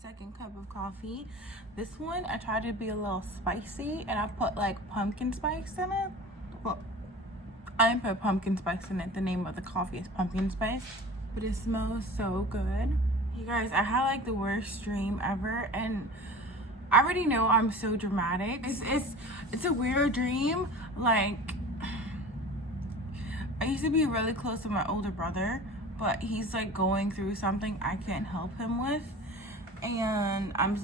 second cup of coffee. This one I tried to be a little spicy and I put like pumpkin spice in it. Well, I didn't put pumpkin spice in it. The name of the coffee is pumpkin spice, but it smells so good. You guys, I had like the worst dream ever, and I already know I'm so dramatic. It's a weird dream. Like, I used to be really close to my older brother, but he's like going through something I can't help him with, and I'm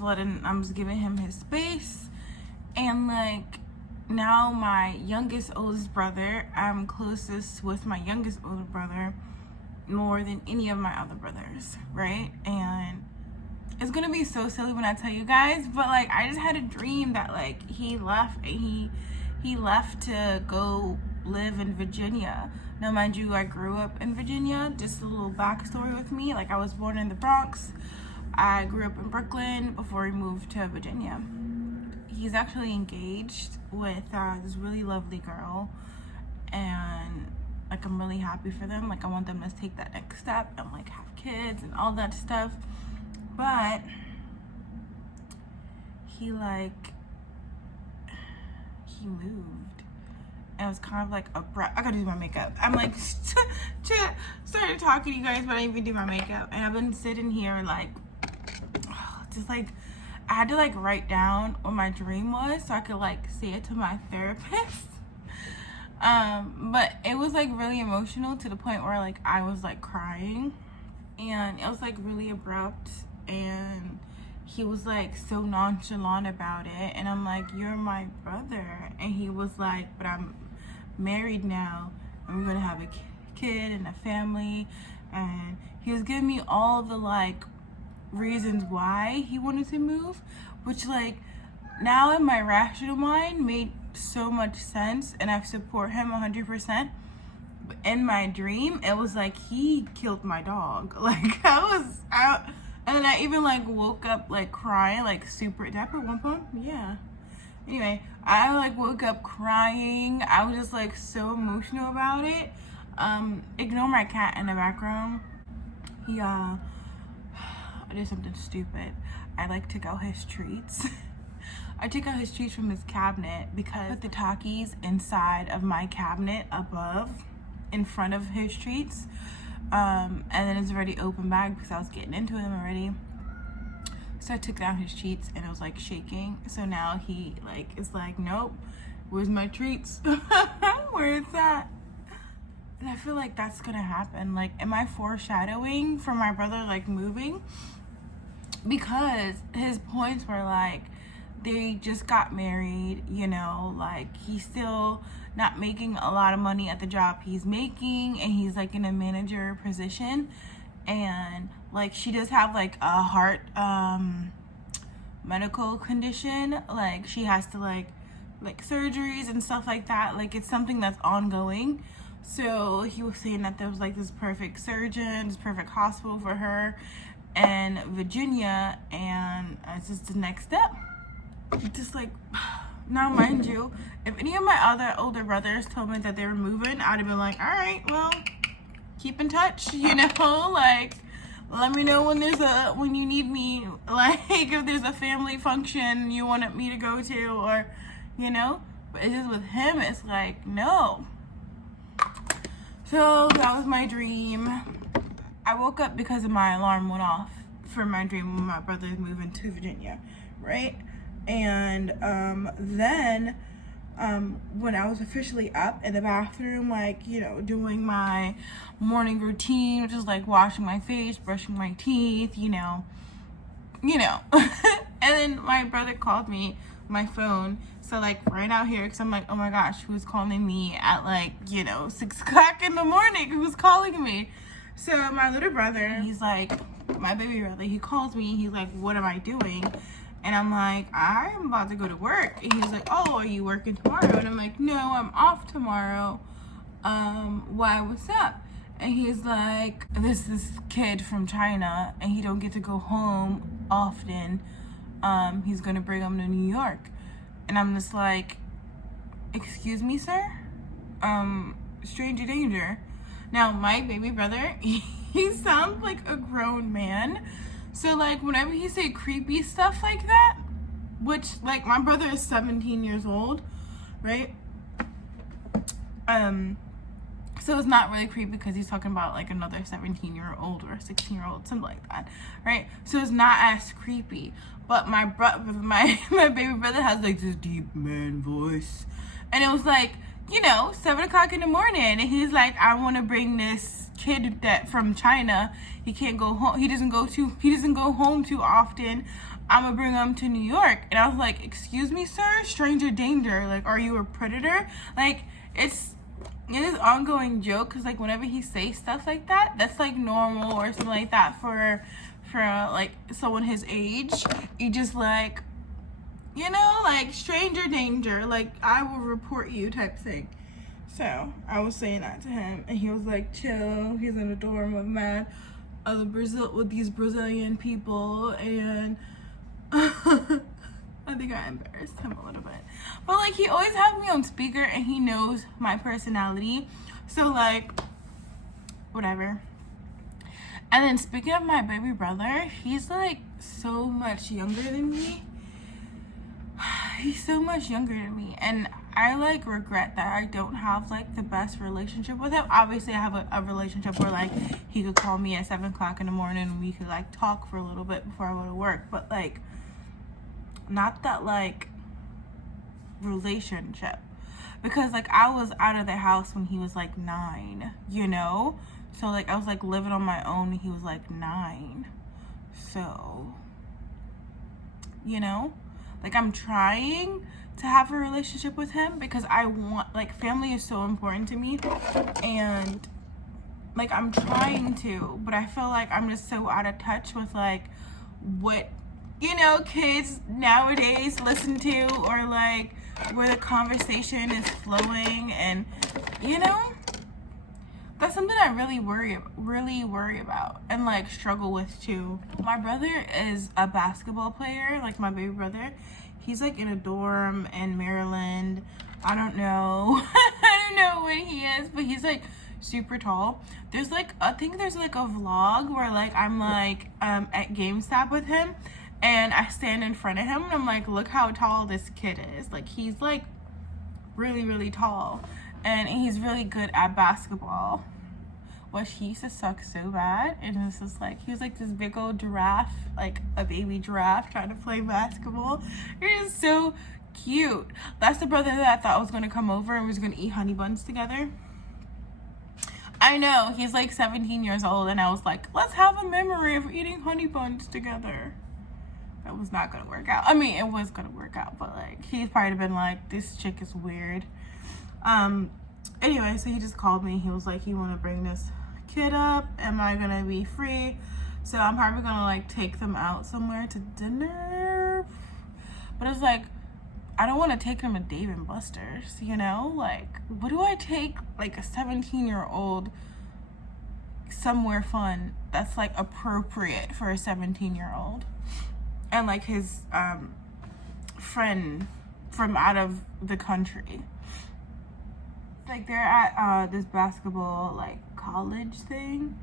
just giving him his space. And like, now my oldest brother, I'm closest with my youngest older brother more than any of my other brothers, right? And it's gonna be so silly when I tell you guys, but like, I just had a dream that like he left, and he left to go live in Virginia. Now mind you, I grew up in Virginia. Just a little backstory with me, like I was born in the Bronx. I grew up in Brooklyn before we moved to Virginia. He's actually engaged with this really lovely girl, and like I'm really happy for them. Like I want them to take that next step and like have kids and all that stuff. But he moved. And it was kind of like abrupt. I gotta do my makeup. I'm like started talking to you guys, but I didn't even do my makeup. And I've been sitting here like just like I had to like write down what my dream was so I could like say it to my therapist. But it was like really emotional to the point where like I was like crying, and it was like really abrupt, and he was like so nonchalant about it, and I'm like, you're my brother. And he was like, but I'm married now and we're gonna have a kid and a family. And he was giving me all the like reasons why he wanted to move, which like now in my rational mind made so much sense, and I support him 100%. But in my dream it was like he killed my dog. Like I was out, and then I even like woke up like crying, like super. Did I put one point? Yeah. Anyway, I like woke up crying. I was just like so emotional about it. Ignore my cat in the background. I did something stupid. I like took out his treats. I took out his treats from his cabinet because I put the Takis inside of my cabinet above, in front of his treats. And then it's already open bag because I was getting into them already. So I took down his treats and it was like shaking. So now he like is like, nope, where's my treats? Where is that? And I feel like that's gonna happen. Like, am I foreshadowing for my brother like moving? Because his points were like, they just got married, you know, like he's still not making a lot of money at the job he's making, and he's like in a manager position, and like she does have like a heart medical condition. Like she has to like surgeries and stuff like that. Like it's something that's ongoing. So he was saying that there was like this perfect surgeon, this perfect hospital for her in Virginia, and it's just the next step. Just like, now mind you, if any of my other older brothers told me that they were moving, I'd have been like, all right, well, keep in touch, you know, like let me know when you need me, like if there's a family function you wanted me to go to, or you know. But it's just with him, it's like, no. So that was my dream. I woke up because of my alarm went off for my dream when my brother is moving to Virginia, right? And then when I was officially up in the bathroom, like, you know, doing my morning routine, which is like washing my face, brushing my teeth, you know. And then my brother called me, my phone. So like right out here, because I'm like, oh my gosh, who's calling me at like, you know, 6 o'clock in the morning? Who's calling me? So my little brother, he's like, my baby brother, he calls me. He's like, what am I doing? And I'm like, I'm about to go to work. And he's like, oh, are you working tomorrow? And I'm like, no, I'm off tomorrow. Why, what's up? And he's like, this kid from China, and he don't get to go home often. He's gonna bring him to New York. And I'm just like, excuse me, sir? Stranger danger. Now, my baby brother, he sounds like a grown man. So like whenever he say creepy stuff like that, which like my brother is 17 years old, right? So it's not really creepy because he's talking about like another 17-year-old or a 16-year-old, something like that, right? So it's not as creepy. But my my baby brother has like this deep man voice, and it was like, you know, 7 o'clock in the morning, and he's like, I want to bring this kid that from China. He can't go home. He doesn't go home too often. I'm gonna bring him to New York. And I was like, excuse me, sir, stranger danger. Like, are you a predator? Like, it is ongoing joke because like whenever he says stuff like that, that's like normal or something like that for like someone his age. You just like, you know, like stranger danger, like I will report you type thing. So I was saying that to him, and he was like, chill. He's in a dorm with these Brazilian people, and I think I embarrassed him a little bit. But like he always has me on speaker, and he knows my personality, so like whatever. And then speaking of my baby brother, he's like so much younger than me. He's so much younger than me, and I like regret that I don't have like the best relationship with him. Obviously I have a relationship where like he could call me at 7 o'clock in the morning and we could like talk for a little bit before I go to work, but like not that like relationship, because like I was out of the house when he was like 9, you know, so like I was like living on my own when he was like 9. So, you know, like I'm trying to have a relationship with him because I want, like, family is so important to me, and like I'm trying to, but I feel like I'm just so out of touch with like what, you know, kids nowadays listen to, or like where the conversation is flowing, and you know, that's something I really worry about and like struggle with too. My brother is a basketball player, like my baby brother. He's like in a dorm in Maryland. I don't know. I don't know what he is, but he's like super tall. There's like, I think there's like a vlog where like I'm like at GameStop with him, and I stand in front of him and I'm like, look how tall this kid is. Like he's like really tall, and he's really good at basketball, which he used to suck so bad. And it's just like, he was like this big old giraffe, like a baby giraffe trying to play basketball. It is so cute. That's the brother that I thought was gonna come over and we was gonna eat honey buns together. I know, he's like 17 years old, and I was like, let's have a memory of eating honey buns together. That was not gonna work out. I mean, it was gonna work out, but like he's probably been like, this chick is weird. Anyway, so he just called me. He was like, he want to bring this kid up. Am I gonna be free? So I'm probably gonna like take them out somewhere to dinner. But it's like, I don't want to take them to Dave and Buster's, you know? Like, what do I take like a 17-year-old somewhere fun that's like appropriate for a 17-year-old? And like his friend from out of the country. Like they're at this basketball like college thing.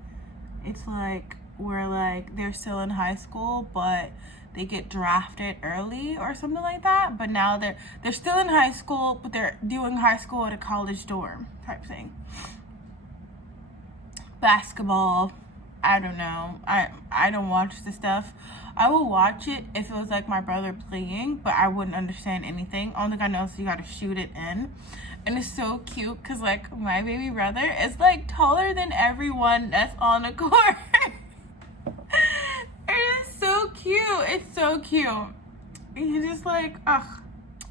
It's like where like they're still in high school, but they get drafted early or something like that. But now they're still in high school, but they're doing high school at a college dorm type thing. Basketball, I don't know. I don't watch the stuff. I will watch it if it was like my brother playing, but I wouldn't understand anything. Only thing I know is you gotta shoot it in. And it's so cute because like my baby brother is like taller than everyone that's on the court. It is so cute. It's so cute. He's just like, ugh.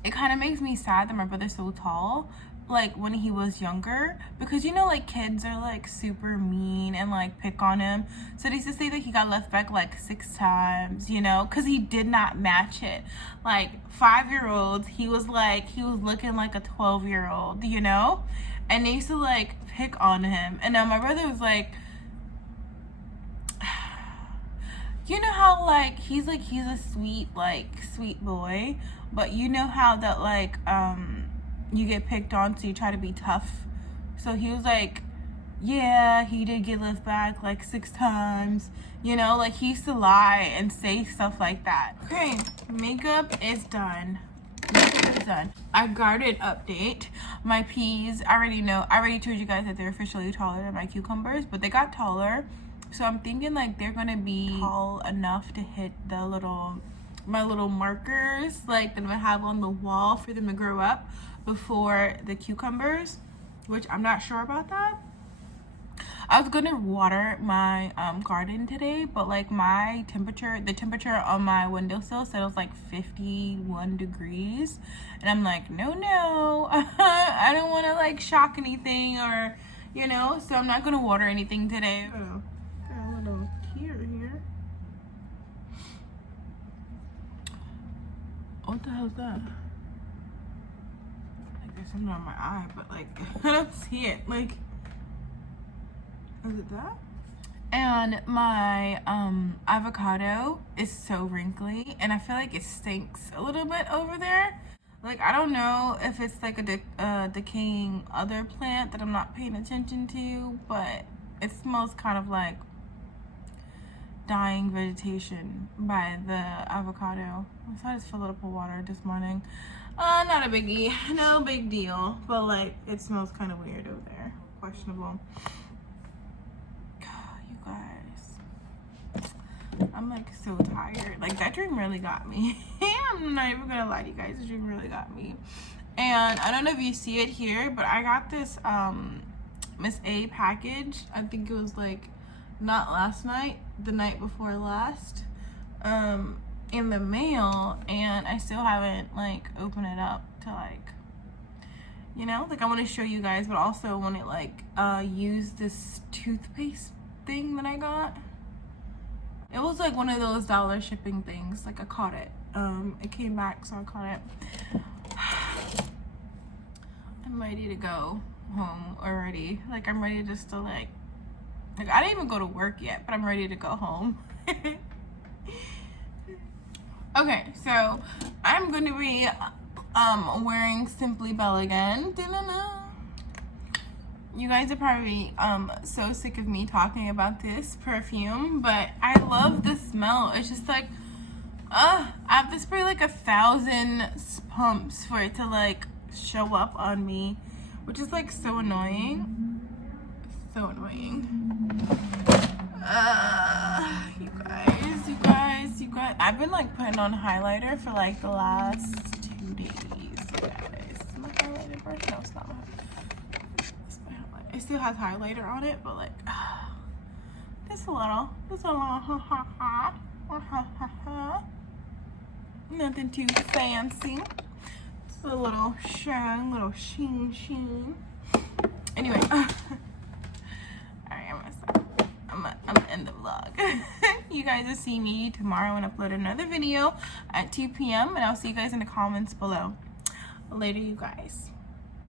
It kind of makes me sad that my brother's so tall, like when he was younger, because you know, like kids are like super mean and like pick on him. So they used to say that he got left back like 6 times, you know, because he did not match it. Like 5-year-olds, he was looking like a 12-year-old, you know, and they used to like pick on him. And now my brother was like, you know how like he's a sweet boy, but you know how that like you get picked on, so you try to be tough. So he was like, yeah, he did get left back like 6 times. You know, like he used to lie and say stuff like that. Okay, makeup is done. Makeup is done. I got an update. My peas, I already told you guys that they're officially taller than my cucumbers, but they got taller. So I'm thinking like they're gonna be tall enough to hit the my little markers like that I have on the wall for them to grow up before the cucumbers, which I'm not sure about that. I was gonna water my garden today, but like the temperature on my windowsill said it was like 51 degrees, and I'm like, no, I don't want to like shock anything, or you know, so I'm not gonna water anything today. Oh, got a little tear here. What the hell is that? Like there's something on my eye, but like I don't see it. Like, is it that? And my avocado is so wrinkly, and I feel like it stinks a little bit over there. Like, I don't know if it's like a decaying other plant that I'm not paying attention to, but it smells kind of like dying vegetation by the avocado. So I just filled it up with water this morning. Not a biggie, no big deal, but like it smells kind of weird over there. Questionable. You guys, I'm like so tired. Like that dream really got me. I'm not even gonna lie to you guys, the dream really got me. And I don't know if you see it here, but I got this Miss A package. I think it was like not last night, the night before last, in the mail, and I still haven't like opened it up to like, you know, like I want to show you guys, but also want to like use this toothpaste thing that I got. It was like one of those dollar shipping things. Like I caught it. It came back, so I caught it. I'm ready to go home already. Like I'm ready just to like I didn't even go to work yet, but I'm ready to go home. Okay, so I'm going to be wearing Simply Belle again. You guys are probably so sick of me talking about this perfume, but I love the smell. It's just like I have to spray like 1,000 pumps for it to like show up on me, which is like so annoying. So annoying. You guys. I've been like putting on highlighter for like the last 2 days. You guys. Is my highlighter brush? No, it's not my highlighter. It's my highlighter. It still has highlighter on it, but like just a little. Nothing too fancy. Just a little shine, little sheen. Anyway. I'm gonna end the vlog. You guys will see me tomorrow and upload another video at 2 p.m. and I'll see you guys in the comments below. Later, you guys.